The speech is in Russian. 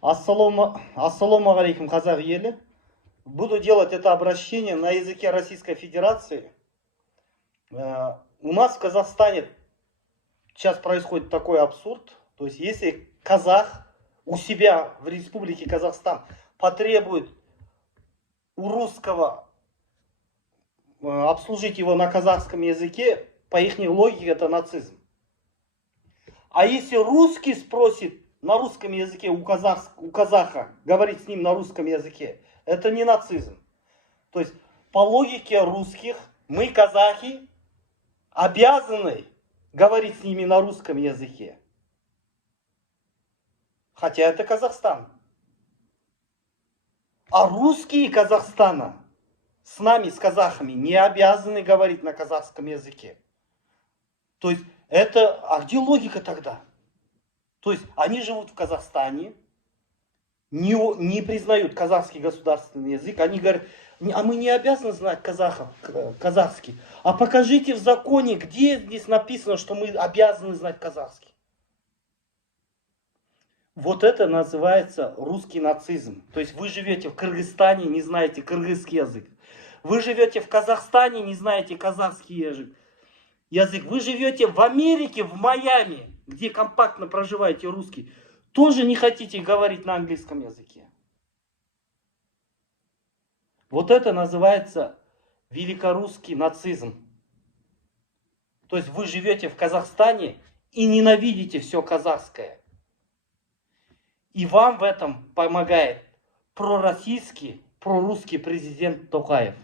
Ассаламу алейкум, казах ели. Буду делать это обращение на языке Российской Федерации. У нас в Казахстане сейчас происходит такой абсурд. То есть, если казах у себя в Республике Казахстан потребует у русского обслужить его на казахском языке, по их логике это нацизм. А если русский спросит на русском языке у казаха говорить с ним на русском языке, это не нацизм. То есть по логике русских мы, казахи, обязаны говорить с ними на русском языке. Хотя это Казахстан. А русские Казахстана с нами, с казахами, не обязаны говорить на казахском языке. То есть это... А где логика тогда? То есть они живут в Казахстане, не признают казахский государственный язык. Они говорят, а мы не обязаны знать казахский. А покажите в законе, где здесь написано, что мы обязаны знать казахский. Вот это называется русский нацизм. То есть вы живете в Кыргызстане, не знаете кыргызский язык. Вы живете в Казахстане, не знаете казахский язык. Вы живете в Америке, в Майами, где компактно проживаете русский. Тоже не хотите говорить на английском языке. Вот это называется великорусский нацизм. То есть вы живете в Казахстане и ненавидите все казахское. И вам в этом помогает пророссийский, прорусский президент Токаев.